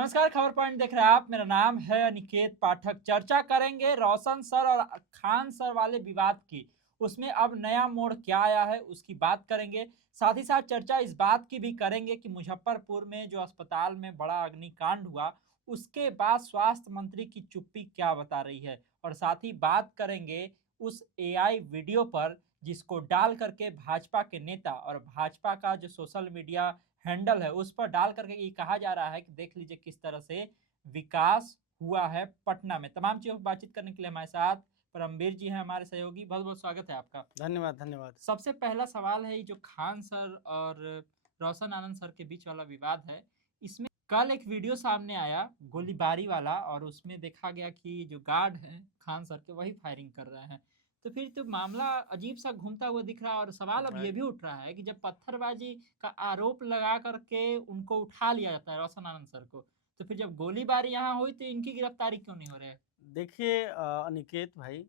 नमस्कार, खबर पॉइंट देख रहे हैं आप। मेरा नाम है अनिकेत पाठक। चर्चा करेंगे रोशन सर और खान सर वाले विवाद की। उसमें अब नया मोड़ क्या आया है उसकी बात करेंगे। साथ ही साथ चर्चा इस बात की भी करेंगे कि मुजफ्फरपुर में जो अस्पताल में बड़ा अग्निकांड हुआ, उसके बाद स्वास्थ्य मंत्री की चुप्पी क्या बता रही है। और साथ ही बात करेंगे उस एआई वीडियो पर जिसको डाल करके भाजपा के नेता और भाजपा का जो सोशल मीडिया हैंडल है उस पर डाल करके ये कहा जा रहा है कि देख लीजिए किस तरह से विकास हुआ है पटना में। तमाम चीजों पर बातचीत करने के लिए हमारे साथ परमवीर जी हैं, हमारे सहयोगी। बहुत बहुत स्वागत है आपका। धन्यवाद, धन्यवाद। सबसे पहला सवाल है, ये जो खान सर और रोशन आनंद सर के बीच वाला विवाद है, इसमें कल एक वीडियो सामने आया गोलीबारी वाला, और उसमें देखा गया कि जो गार्ड हैं खान सर के वही फायरिंग कर रहे हैं। तो फिर तो मामला अजीब सा घूमता हुआ दिख रहा है। और सवाल अब ये मैं भी उठ रहा है कि जब पत्थरबाजी का आरोप लगा करके उनको उठा लिया जाता है रोशन आनंद सर को, तो फिर जब गोलीबारी यहाँ हुई तो इनकी गिरफ्तारी क्यों नहीं हो रही है? देखिए अनिकेत भाई,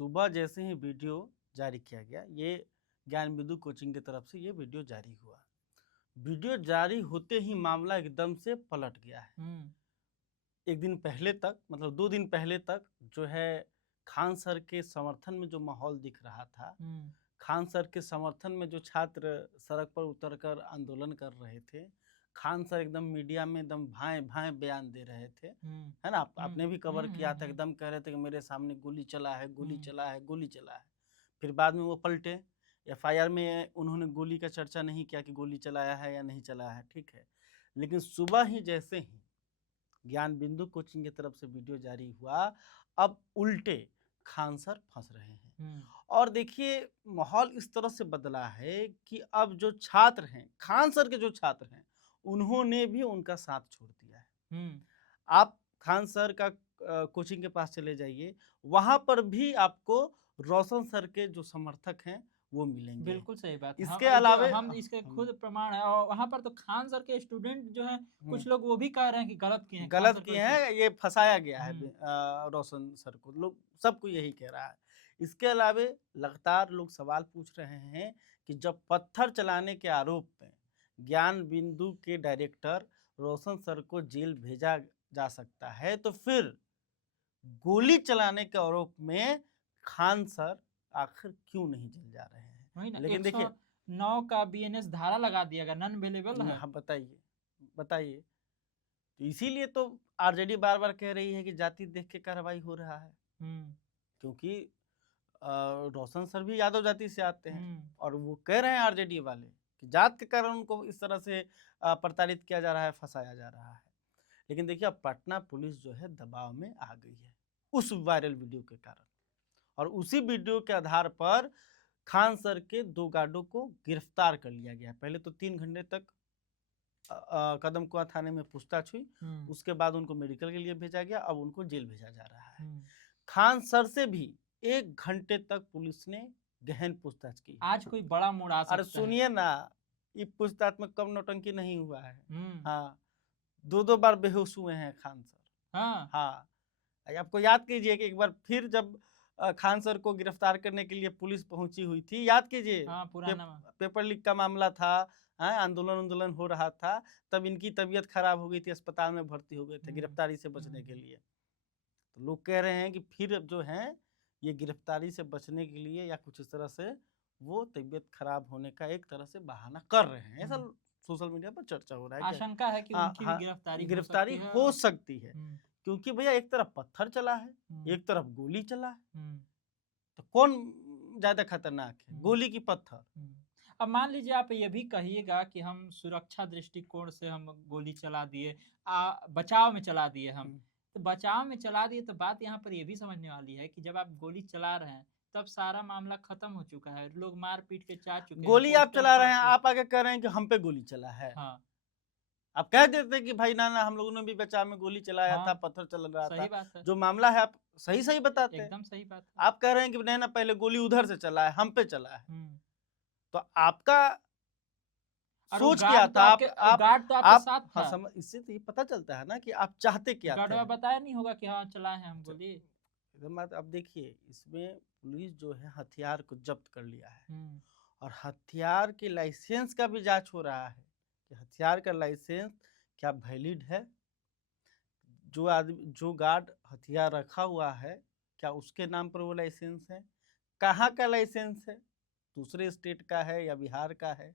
सुबह जैसे ही वीडियो जारी किया गया, ये ज्ञान बिंदु कोचिंग की तरफ से ये वीडियो जारी हुआ। वीडियो जारी होते ही मामला एकदम से पलट गया है। हम्म। एक दिन पहले तक, मतलब 2 दिन पहले तक जो है खान सर के समर्थन में जो माहौल दिख रहा था, हम्म। खान सर के समर्थन में जो छात्र सड़क पर उतरकर आंदोलन कर रहे थे, खान सर एकदम मीडिया में एकदम भाए-भाए बयान दे रहे थे, हम्म। है ना? हम्म। आपने भी कवर किया था, एकदम कह रहे थे कि मेरे सामने गोली चला है, गोली हम्म। चला है, गोली चला है। फिर बाद में वो पलटे, एफआईआर में उन्होंने गोली का चर्चा नहीं किया कि गोली चलाया है या नहीं चलाया है, ठीक है। लेकिन सुबह ही जैसे ही ज्ञान बिंदु कोचिंग की तरफ से वीडियो जारी हुआ, अब उल्टे खान सर फंस रहे हैं। हम्म। और देखिए, माहौल इस तरह से बदला है कि अब जो छात्र हैं, खान सर के जो छात्र हैं, उन्होंने भी उनका साथ छोड़ दिया है। हम्म। आप खान सर का कोचिंग के पास चले जाइए, वहाँ पर भी आपको रोशन सर के जो समर्थक हैं, वो मिलेंगे। बिल्कुल सही बात है। इसके हम तो अलावे हम इसके खुद प्रमाण है, और वहाँ पर तो खान सर के स्टूडेंट जो हैं, हुँ। कुछ लोग वो भी कह रहे हैं कि गलत किए हैं खान गलत सर को किए ऐसे। हैं, ये फँसाया गया है हुँ। रोशन सर को, लोग सबको यही कह रहा है। इसके अलावे लगातार लोग सवाल पूछ रहे हैं कि जब पत्थर चलाने के आरोप में ज्ञान बिंदु के डायरेक्टर रोशन सर को जेल भेजा जा सकता है, तो फिर गोली चलाने के आरोप में खान सर आखिर क्यों नहीं जेल जा रहे हैं? वही ना, लेकिन देखिए 109 का बीएनएस धारा लगा दिया गया, नॉन अवेलेबल है। हाँ, बताइए, बताइए। तो इसीलिए तो आरजेडी बार-बार कह रही है कि जाति देख के कार्रवाई हो रहा है, हुँ। क्योंकि रोशन सर भी यादव जाति से आते हैं हुँ। और वो कह रहे हैं आरजेडी वाले कि जात के कारण उनको इस तरह से प्रताड़ित किया जा रहा है, फँसाया जा रहा है। लेकिन देखिए, अब पटना पुलिस जो है दबाव में आ गई है, उस वायरल वीडियो के कारण, और उसी वीडियो के आधार पर खान सर के 2 गार्डों को गिरफ्तार कर लिया गया है। पहले तो 3 घंटे तक कदमकुआं थाने में पूछताछ हुई, हुँ। उसके बाद उनको मेडिकल के लिए भेजा गया, अब उनको जेल भेजा जा रहा है। हुँ। खान सर से भी 1 घंटे तक पुलिस ने गहन पूछताछ की है। आज कोई बड़ा मोड़ आ अरे सकता है। सुनिए ना, ये पूछताछ में कम नौटंकी नहीं हुआ है। हुँ। हाँ, 2-2 बार बेहोश हुए हैं खान सर। हाँ। हाँ, आपको याद कीजिए कि एक बार फिर जब खान सर को गिरफ्तार करने के लिए पुलिस पहुंची हुई थी, याद कीजिए, हाँ, पुराना में। पेपर लीक का मामला था, हाँ, आंदोलन हो रहा था, तब इनकी तबीयत खराब हो गई थी, अस्पताल में भर्ती हो गए थे हुँ। गिरफ्तारी से हुँ। बचने के लिए। तो लोग कह रहे हैं कि फिर अब जो है ये गिरफ्तारी से बचने के लिए या कुछ इस तरह से वो तबीयत खराब होने का एक तरह से बहाना कर रहे हैं, ऐसा हुँ। सोशल मीडिया पर चर्चा हो रहा है क्या? आशंका है कि हाँ, उनकी भी हाँ, गिरफ्तारी हो गिरफ्तारी सकती है। हो सकती है, हुँ। क्योंकि भैया एक तरफ पत्थर चला है, हुँ। एक तरफ गोली चला है, हुँ। तो कौन ज़्यादा खतरनाक है, हुँ। गोली की पत्थर? हुँ। अब मान लीजिए आप ये भी कहिएगा कि हम सुरक्षा दृष्टिकोण से हम गोली चला दिए, बचाव में चला दिए हम। हुँ। तो बचाव में चला दिए तो बात यहाँ पर ये भी समझने वाली है कि जब आप गोली चला रहे हैं, तब सारा मामला खत्म हो चुका है। लोग मार-पीट के जा चुके हैं, गोली आप पोस्टर चला रहे फाड़ हैं, के। आप आके कह रहे हैं कि हम पे गोली चला है। हाँ। आप कह देते कि भाई ना, ना हम लोगों ने भी बचाव में गोली चलाया था, हाँ, पत्थर चल रहा सही था। बात है। जो मामला है आप सही-सही बताते। एकदम सही बात है। आप कह रहे हैं कि नहीं ना, पहले गोली उधर से चला है, हम पे चला है। हुँ। तो आपका और वो सोच क्या गार्ड तो था? आपके आप साथ हाँ, था। इससे तो ये पता चलता है ना कि आप चाहते क्या थे? गार्डवा बताया नहीं होगा कि हाँ, चलाए हैं हम च गोली। एकदम बात, अब देखिए, इसमें पुलिस जो है हथियार को जब्त कर लिया है हुँ। और हथियार के लाइसेंस का भी जाँच हो रहा है कि हथियार का लाइसेंस क्या वैलिड है? जो गार्ड हथियार रखा हुआ है, क्या उसके नाम पर वो लाइसेंस है? कहाँ का लाइसेंस है? दूसरे स्टेट का है या बिहार का है?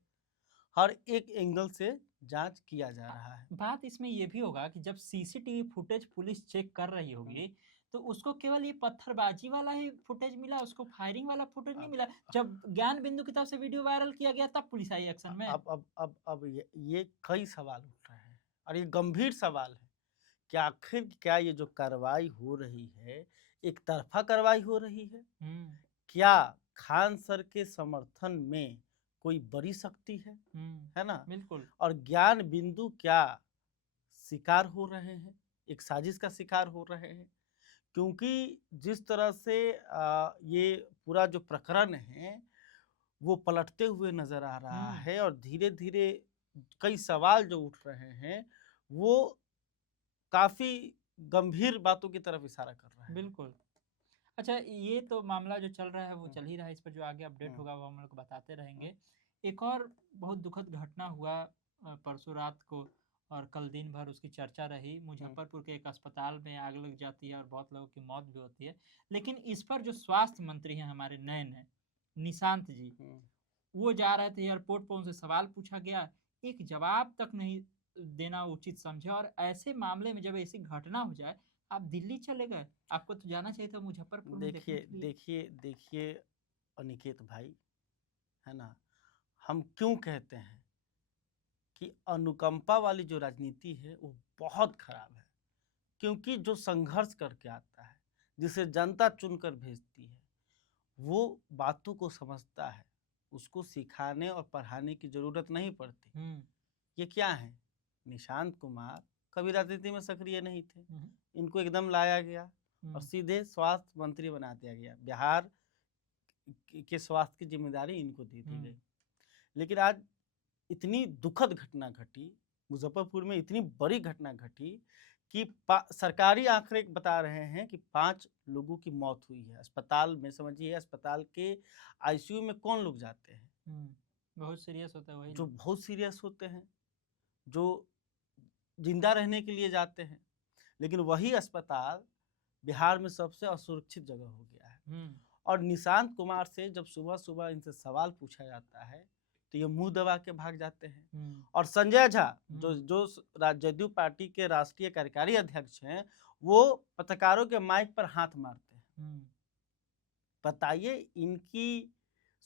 हर एक एंगल से जांच किया जा रहा है। बात इसमें ये भी होगा कि जब सीसीटीवी फुटेज पुलिस चेक कर रही होगी, तो उसको केवल ये पत्थरबाजी वाला ही फुटेज मिला, उसको फायरिंग वाला फुटेज नहीं अब मिला। जब ज्ञान बिंदु की तरफ से वीडियो वायरल किया गया तब पुलिस आई एक्शन में। अब ये कई सवाल उठ रहे हैं और ये गंभीर सवाल है कि आखिर क्या ये जो कार्रवाई हो रही है, एक तरफा कार्रवाई हो रही है? हुँ, क्या खान सर के समर्थन में कोई बड़ी शक्ति हुँ, है ना? बिल्कुल। और ज्ञान बिंदु क्या शिकार हो रहे हैं, एक साजिश का शिकार हो रहे हैं? क्योंकि जिस तरह से ये पूरा जो प्रकरण है, वो पलटते हुए नज़र आ रहा हुँ, है और धीरे-धीरे कई सवाल जो उठ रहे हैं, वो काफ़ी गंभीर बातों की तरफ इशारा कर रहे हैं। बिल्कुल। अच्छा, ये तो मामला जो चल रहा है वो हुँ, चल ही रहा है, इस पर जो आगे अपडेट हुँ, होगा वो हम लोग को बताते हुँ, रहेंगे। एक और बहुत दुखद घटना हुआ परसों रात को, और कल दिन भर उसकी चर्चा रही। हुँ, मुज़फ्फरपुर के एक अस्पताल में आग लग जाती है और बहुत लोगों की मौत भी होती है। लेकिन इस पर जो स्वास्थ्य मंत्री हैं हमारे नए-नए, निशांत जी, हुँ। वो जा रहे थे एयरपोर्ट पर, उनसे सवाल पूछा गया, एक जवाब तक नहीं देना उचित समझे, और ऐसे मामले में जब ऐसी घटना हो जाए, आप दिल्ली चले गए। आपको तो जाना चाहिए था मुज़फ्फरपुर में देखने देखिए के लिए। देखिए देखिए अनिकेत भाई, है ना? हम क्यों कहते हैं कि अनुकंपा वाली जो राजनीति है, वो बहुत खराब है। क्योंकि जो संघर्ष करके आता है, जिसे जनता चुनकर भेजती है, वो बातों को समझता है। उसको सिखाने और पढ़ाने की ज़रूरत नहीं पड़ती। हुँ, ये क्या हैं? निशांत कुमार कभी राजनीति में सक्रिय नहीं थे। हुँ, इनको एकदम लाया गया और हुँ, सीधे स्वास्थ्य मंत्री बना दिया गया। बिहार के स्वास्थ्य की ज़िम्मेदारी इनको दे दी हुँ, गई। लेकिन आज इतनी दुखद घटना घटी, मुज़फ्फरपुर में इतनी बड़ी घटना घटी कि सरकारी आंकड़े बता रहे हैं कि 5 लोगों की मौत हुई है। अस्पताल में समझिए, अस्पताल के आईसीयू में कौन लोग जाते हैं? हुँ। बहुत सीरियस होता है वही जो लोग। बहुत सीरियस होते हैं, जो ज़िंदा रहने के लिए जाते हैं। लेकिन वही अस्पताल बिहार में सबसे असुरक्षित जगह हो गया है। हुँ, और निशांत कुमार से जब सुबह-सुबह इनसे सवाल पूछा जाता है, तो ये मुँह दबा के भाग जाते हैं। हुँ, और संजय झा जो हुँ, जो जदयू पार्टी के राष्ट्रीय कार्यकारी अध्यक्ष हैं, वो पत्रकारों के माइक पर हाथ मारते हैं। हुँ। बताइए, इनकी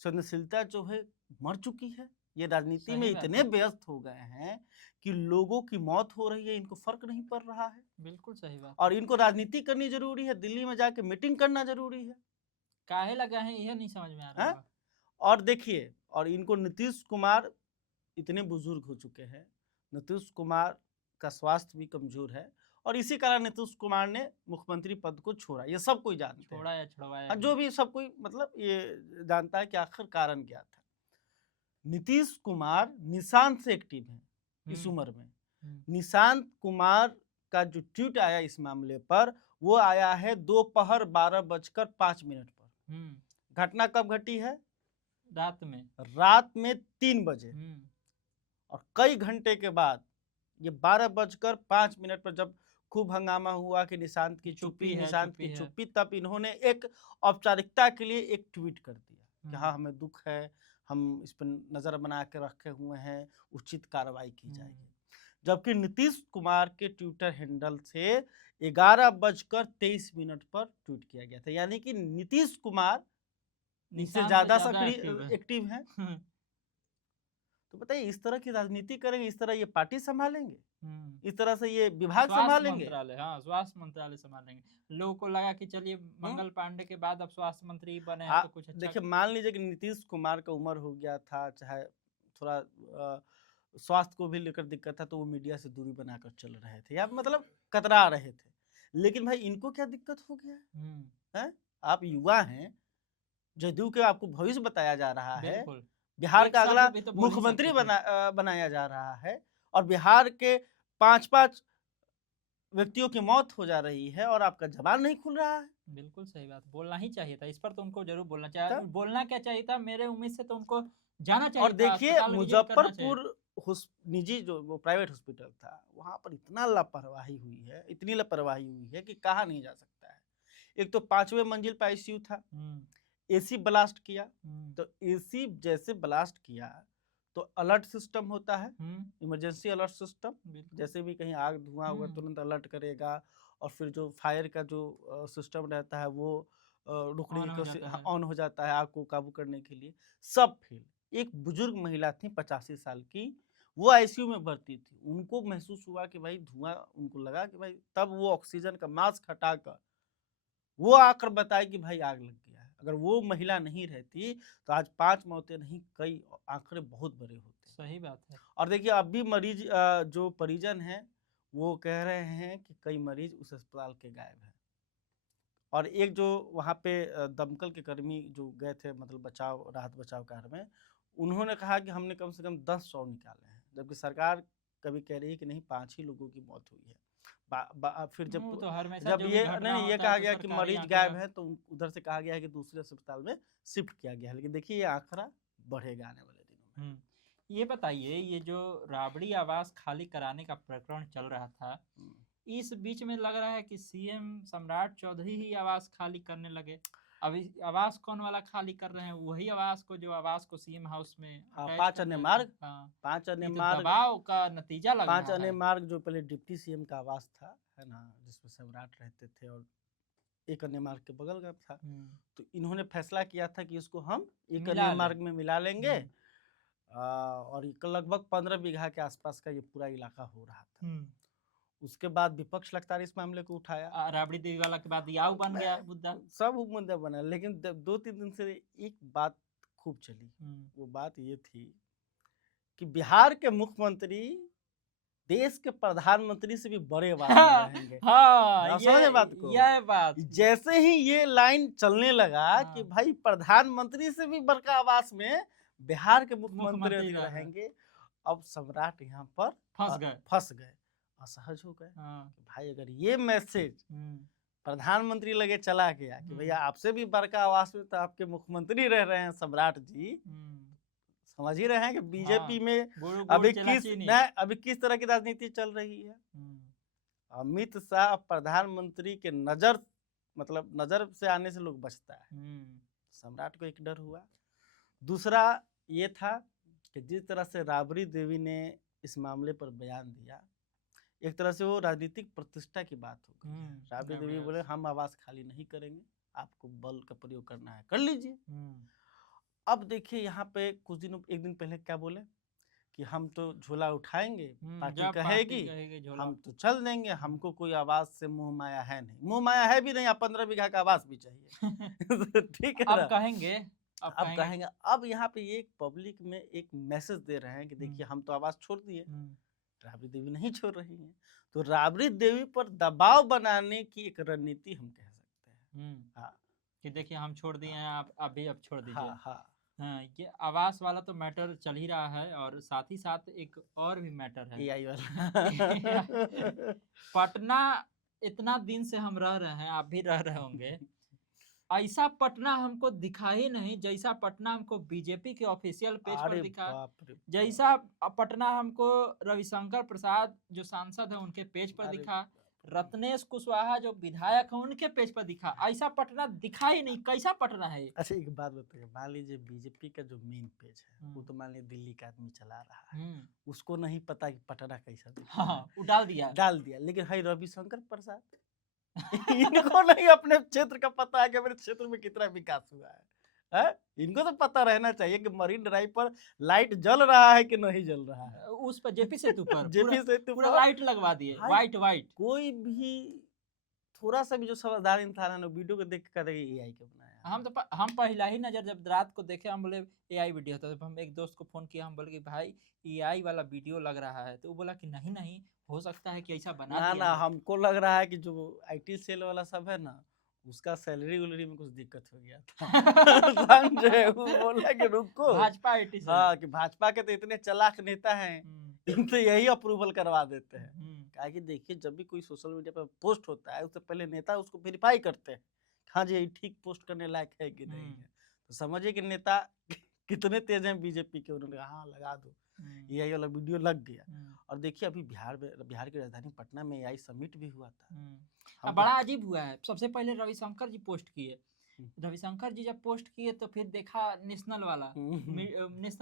संवेदनशीलता जो है मर चुकी है। ये राजनीति में सही बात इतने है। व्यस्त हो गए हैं कि लोगों की मौत हो रही है, इनको फ़र्क नहीं पड़ रहा है। बिल्कुल सही बात और है। इनको राजनीति करनी ज़रूरी है, दिल्ली में जाके मीटिंग करना ज़रूरी है। काहे लगा है यह नहीं समझ में आ रहा हैं? होगा। और देखिए, और इनको नीतीश कुमार इतने बुजुर्ग हो चुके हैं, नीतीश कुमार का स्वास्थ्य भी कमज़ोर है और इसी कारण नीतीश कुमार ने मुख्यमंत्री पद को छोड़ा, ये सब कोई जानते हैं। छोड़ा या छुड़वाया हाँ, भी। जो भी सब कोई मतलब ये जानता है कि आखिर कारण क्या था। नीतीश कुमार निशांत से एक्टिव हैं इस हुँ, उम्र में। हुँ, निशांत कुमार का जो ट्वीट आया इस मामले पर, वो आया है दोपहर 12:05 पर। हुँ। घटना कब घटी है? रात में। रात में 3 बजे। हुँ, और कई घंटे के बाद ये 12:05 पर जब खूब हंगामा हुआ कि निशांत की चुप्पी है। चुप्पी, तब इन्होंने एक औपचारिकता के लिए एक ट्वीट कर दिया कि हाँ, हुँ, हमें दुख है, हम इस पर नज़र बना के रखे हुए हैं, उचित कार्रवाई की हुँ। जाएगी। जबकि नीतीश कुमार के ट्विटर हैंडल से 11:23 पर ट्वीट किया गया था, यानी कि नीतीश कुमार इनसे निशान से ज़्यादा ज़्यादा सक्रिय एक्टिव है। एक्टिव हैं। हुँ, तो बताइए, इस तरह की राजनीति करेंगे, इस तरह ये पार्टी संभालेंगे? हुँ। इस तरह से ये विभाग स्वास्थ्य संभालेंगे? मंत्रालय, हाँ, स्वास्थ्य मंत्रालय सँभालेंगे। लोगों को लगा कि चलिए हुँ? मंगल पांडे के बाद अब स्वास्थ्य मंत्री बने हैं तो कुछ अच्छा। देखिए, मान लीजिए कि नीतीश कुमार का उम्र हो गया था, चाहे थोड़ा स्वास्थ्य को भी लेकर दिक्कत था, तो वो मीडिया से दूरी बनाकर चल रहे थे या मतलब कतरा रहे थे। लेकिन भाई, इनको क्या दिक्कत हो गया है? हुँ, हैं? आप युवा हैं, जदयू के आपको भविष्य बताया जा रहा है, बिल्कुल। बिहार 1 का साल अगला में भी तो बोल ही मुख्यमंत्री सकते थे। बनाया जा रहा है और बिहार के 5-5 व्यक्तियों की मौत हो जा रही है और आपका ज़बान नहीं खुल रहा है। बिल्कुल सही बात, बोलना ही चाहिए था। इस पर तो उनको ज़रूर बोलना चाहिए, तब बोलना क्या चाहिए था, मेरे उम्मीद से तो उनको जाना और चाहिए था, देखिए, अस्पताल विज़िट करना चाहिए। निजी जो वो प्राइवेट हॉस्पिटल था वहाँ पर इतना लापरवाही हुई है, इतनी लापरवाही हुई है कि कहा नहीं जा सकता है। एक तो 5वें मंजिल पे आईसीयू था, एसी ब्लास्ट किया, तो एसी जैसे ब्लास्ट किया तो अलर्ट सिस्टम होता है, इमरजेंसी अलर्ट सिस्टम, जैसे भी कहीं आग धुआं हुआ तुरंत अलर्ट करेगा। और फिर जो फायर का जो सिस्टम रहता है वो रुकने ऑन की हो कोशिश जाता है। ऑन हो जाता है आग को काबू करने के लिए, सब फेल। एक बुजुर्ग महिला थी 85 साल की, वो आईसीयू में भर्ती थी, उनको महसूस हुआ कि भाई धुआं, उनको लगा कि भाई, तब वो ऑक्सीजन का मास्क हटाकर वो आकर बताए कि भाई आग लग गया है। अगर वो महिला नहीं रहती तो आज 5 मौतें नहीं, कई आंकड़े बहुत बड़े होते। सही बात है। और देखिए अब भी मरीज जो परिजन हैं वो कह रहे हैं कि कई मरीज उस अस्पताल के गायब हैं। और एक जो वहाँ पे दमकल के कर्मी जो गए थे, मतलब बचाव, राहत बचाव कार्य में, उन्होंने कहा कि हमने कम से कम 10 शव निकाले हैं, जबकि सरकार कभी कह रही है कि नहीं 5 ही लोगों की मौत हुई है। फिर जब वो तो हमेशा जब जो भी ये घटना नहीं, ये होता है कहा तो गया कि सरकारी मरीज आंकड़ा। गायब है, तो उधर से कहा गया है कि दूसरे अस्पताल में शिफ्ट किया गया है। लेकिन देखिए ये आंकड़ा बढ़ेगा आने वाले दिनों में। ये बताइए, ये जो राबड़ी आवास खाली कराने का प्रकरण चल रहा था, इस बीच में लग रहा है कि सीएम सम्राट चौधरी ही आवास खाली करने लगे। अभी आवास कौन वाला खाली कर रहे हैं? वही आवास को जो आवास को सीएम हाउस में अटैच 5 कर अन्य रहे मार्ग, थे। हाँ, 5 अन्य ये तो मार्ग, दबाव का नतीजा लग 5 रहा अन्य है। मार्ग जो पहले डिप्टी सीएम का आवास था, है ना, जिसमें सम्राट रहते थे, और एक अन्य मार्ग के बगल का था। तो इन्होंने फैसला किया था कि इसको हम एक मिला अन्य ले। मार्ग में मिला लेंगे। और लगभग 15 बीघा के आसपास का ये पूरा इलाका हो रहा था। उसके बाद विपक्ष लगातार इस मामले को उठाया। राबड़ी देवी वाला के बाद याव बन गया मुद्दा। सब मुद्दा बना, लेकिन 2-3 दिन से एक बात खूब चली। वो बात ये थी कि बिहार के मुख्यमंत्री देश के प्रधानमंत्री से भी बड़े आवाज में रहेंगे। हाँ, आप समझे बात को? ये बात। जैसे ही ये लाइन चलने लगा कि हाँ। भाई प्रधानमंत्री से भी बड़का आवास में बिहार के मुख्यमंत्री मुख्यमंत्री अधिक रहे। रहेंगे। अब सम्राट यहाँ पर फंस गए, असहज हो गए। हाँ। कि भाई अगर ये मैसेज प्रधानमंत्री लगे चला गया कि भैया आपसे भी बड़का आवास में तो आपके मुख्यमंत्री रह रहे हैं सम्राट जी, समझ ही रहे हैं कि बीजेपी में अभी किस तरह की राजनीति चल रही है। अमित शाह प्रधानमंत्री के नजर, मतलब नजर से आने से लोग बचता है। सम्राट को एक डर हुआ। दूसरा ये था कि जिस तरह से राबड़ी देवी ने इस मामले पर बयान दिया, एक तरह से वो राजनीतिक प्रतिष्ठा की बात हो गई। राबड़ी देवी बोले हम आवास खाली नहीं करेंगे, आपको बल का प्रयोग करना है कर लीजिए। अब देखिए यहाँ पे कुछ दिन, एक दिन पहले क्या बोले कि हम तो झोला उठाएंगे, पार्टी कहेगी हम तो चल देंगे, हमको कोई आवास से मुंह माया है नहीं। मुंह माया है भी नहीं, आप 15 बीघा का आवास भी चाहिए। ठीक है, अब कहेंगे। अब यहाँ पे एक पब्लिक में एक मैसेज दे रहे हैं कि देखिए हम तो आवास छोड़ दिए, राबड़ी देवी नहीं छोड़ रही है। तो राबड़ी देवी पर दबाव बनाने की एक रणनीति हम कह सकते हैं। हाँ, कि देखिए हम छोड़ दिए हैं, आप अभी अब छोड़ दीजिए। हाँ, ये आवास वाला तो मैटर चल ही रहा है, और साथ ही साथ एक और भी मैटर है, एआई वाला। पटना इतना दिन से हम रह रहे हैं, आप भी रह रहे होंगे, ऐसा पटना हमको दिखा ही नहीं जैसा पटना हमको बीजेपी के ऑफिशियल पेज पर दिखा, जैसा पटना हमको रविशंकर प्रसाद जो सांसद है उनके पेज पर दिखा, रत्नेश कुशवाहा जो विधायक है उनके पेज पर दिखा। ऐसा पटना दिखा ही नहीं, कैसा पटना है? अच्छा एक बात बताइए, मान लीजिए बीजेपी का जो मेन पेज है वो तो मान लीजिए दिल्ली का आदमी चला रहा है, उसको नहीं पता कि पटना कैसा दिखता है। वो डाल दिया। लेकिन है रविशंकर प्रसाद, इनको नहीं अपने क्षेत्र का पता है कि मेरे क्षेत्र में कितना विकास हुआ है। इनको तो पता रहना चाहिए कि मरीन ड्राइव पर लाइट जल रहा है कि नहीं जल रहा है। उस पर जेपी सेतु पर पूरा लाइट लगवा दिए, वाइट। कोई भी थोड़ा सा भी जो समझदार इंसान है ना वीडियो को देख के कहेगा एआई के बनाया। हम पहला ही नजर जब रात को देखे, हम बोले एआई वीडियो था, तो हम एक दोस्त को फोन किया, हम बोले कि भाई एआई वाला वीडियो लग रहा है, तो वो बोला कि नहीं हो सकता है कि ऐसा बना ना हमको लग रहा है कि जो आईटी सेल वाला सब है ना, उसका सैलरी उलरी में कुछ दिक्कत हो गया था। समझे, वो बोला कि रुको भाजपा आईटी सेल, हाँ, कि भाजपा के तो इतने चालाक नेता हैं, इनसे यही अप्रूवल करवा देते हैं। क्या कि देखिए जब भी कोई सोशल मीडिया पर पोस्ट होता है उससे पहले नेता उसको वेरीफाई करते हैं, हाँ जी ये ठीक पोस्ट करने लायक है कि नहीं है। तो समझिए कि नेता कितने तेज हैं बीजेपी के, उन्होंने कहा हाँ लगा दो, एआई वाला वीडियो लग गया। और देखिए अभी बिहार की राजधानी पटना में एआई समिट भी हुआ था। अब बड़ा अजीब हुआ है, सबसे पहले रविशंकर जी पोस्ट किए, रविशंकर जी जब पोस्ट किए तो फिर देखा नेशनल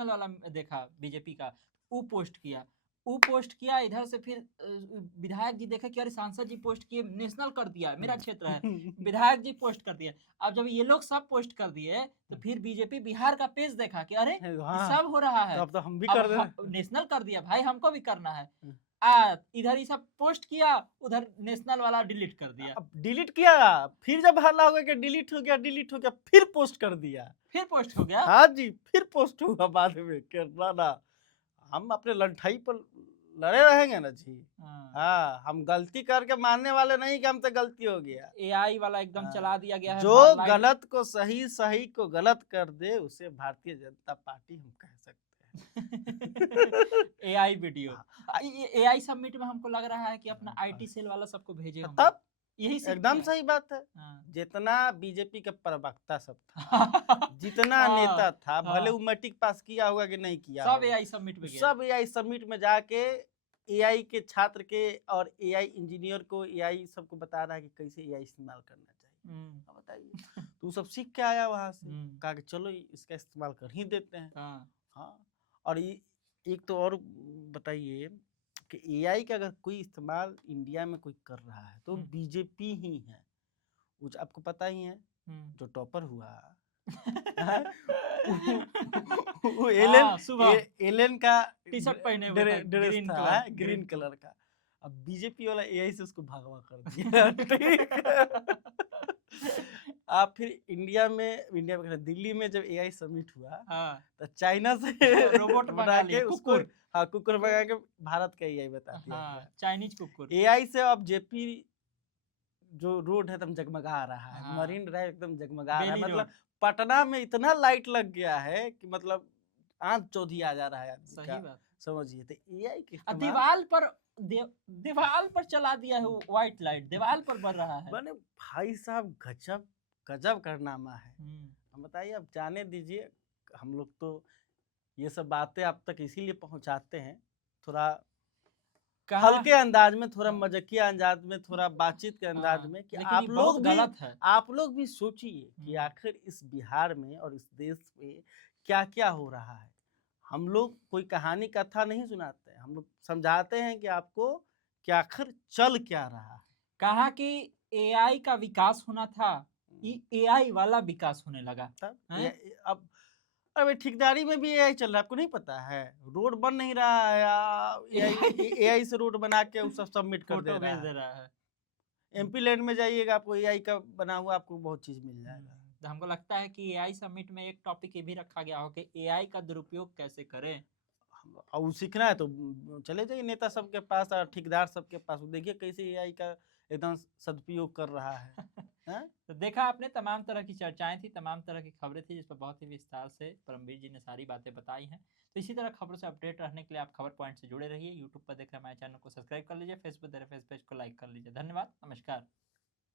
वाला देखा बीजेपी का, वो पोस्ट किया इधर से, फिर विधायक जी देखे कि अरे सांसद जी पोस्ट किए, नेशनल कर दिया, मेरा क्षेत्र है, विधायक जी पोस्ट कर दिया। अब जब ये लोग सब पोस्ट कर दिए तो फिर बीजेपी बिहार का पेज देखा कि अरे सब हो रहा है, तो अब तो हम भी कर दे, नेशनल कर दिया भाई, हमको भी करना है। इधर ही सब पोस्ट किया, उधर नेशनल वाला डिलीट कर दिया। अब डिलीट किया, फिर जब हल्ला हो गया कि डिलीट हो गया, फिर पोस्ट कर दिया, फिर पोस्ट हो गया। हाँ जी, फिर पोस्ट हुआ बाद में, ना हम अपने लड़ाई पर लड़े रहेंगे ना जी। हाँ, हम गलती करके मानने वाले नहीं कि हमसे गलती हो गया। एआई वाला एकदम चला दिया गया है। जो गलत को सही, सही को गलत कर दे उसे भारतीय जनता पार्टी हम कह सकते हैं। एआई वीडियो, एआई समिट में हमको लग रहा है कि अपना आईटी सेल वाला सबको भेजे होंगे। तब यही एकदम सही बात है। जितना बीजेपी का प्रवक्ता सब था, जितना नेता था, भले वो मैट्रिक पास किया होगा कि नहीं किया, सब एआई समिट में गया, सब एआई समिट में जाके एआई के छात्र के और एआई इंजीनियर को, एआई सबको बता रहा है कि कैसे एआई इस्तेमाल करना चाहिए। बताइए, तू सब सीख के आया वहां से, कहा कि चलो इसका इस्तेमाल कर ही देते हैं। हाँ, और एक तो और बताइए कि एआई का अगर कोई इस्तेमाल इंडिया में कोई कर रहा है तो बीजेपी ही है। आपको पता ही है जो टॉपर हुआ वो एलेन का टी-शर्ट पहने हुए था ग्रीन कलर का। अब बीजेपी वाला एआई से उसको भगवा कर दिया। आप फिर इंडिया में दिल्ली में जब एआई समिट हुआ तो चाइना से रोबोट बना के उसको कुकुर बना के भारत का एआई बता दिया, चाइनीज कुकुर। एआई से अब जेपी जो रोड है एकदम जगमगा रहा है, मरीन ड्राइव एकदम जगमगा रहा है, मतलब पटना में इतना लाइट लग गया है कि मतलब आंख चौधी आ जा रहा है। सही बात, समझिए। तो एआई के दीवाल पर चला दिया है, व्हाइट लाइट दीवाल पर बढ़ रहा है। बने भाई साहब, गजब कारनामा है। हम बताइए, अब जाने दीजिए, हम लोग तो ये सब बातें आप तक इसीलिए पहुंचाते हैं, थोड़ा हल्के अंदाज में, थोड़ा मजाकिया अंदाज में, थोड़ा बातचीत के अंदाज में, कि आप लोग भी सोचिए कि आखिर इस बिहार में और इस देश में क्या क्या हो रहा है। हम लोग कोई कहानी कथा नहीं सुनाते हैं, हम लोग समझाते हैं कि आपको कि आखिर चल क्या रहा है। कहा कि एआई का विकास होना था, एआई वाला विकास होने लगा। अब अबे ठेकेदारी में भी एआई चल रहा है, आपको नहीं पता है? रोड बन नहीं रहा है, एआई से रोड बना के सब सबमिट कर दे रहा है। एमपी लैंड में जाइएगा, आपको एआई का बना हुआ आपको बहुत चीज मिल जाएगा। तो हमको लगता है कि एआई समिट में एक टॉपिक ये भी रखा गया हो कि एआई का दुरुपयोग कैसे करें। और सीखना है तो चले जाइए नेता सबके पास और ठेकेदार सबके पास, देखिए कैसे एआई का एकदम सदुपयोग कर रहा है। तो देखा आपने, तमाम तरह की चर्चाएं थी, तमाम तरह की खबरें थी, जिस पर बहुत ही विस्तार से परमवीर जी ने सारी बातें बताई हैं। तो इसी तरह खबरों से अपडेट रहने के लिए आप खबर पॉइंट से जुड़े रहिए। यूट्यूब पर देख रहे हमारे चैनल को सब्सक्राइब कर लीजिए, फेसबुक देख रहे फेस पेज को लाइक कर लीजिए। धन्यवाद, नमस्कार।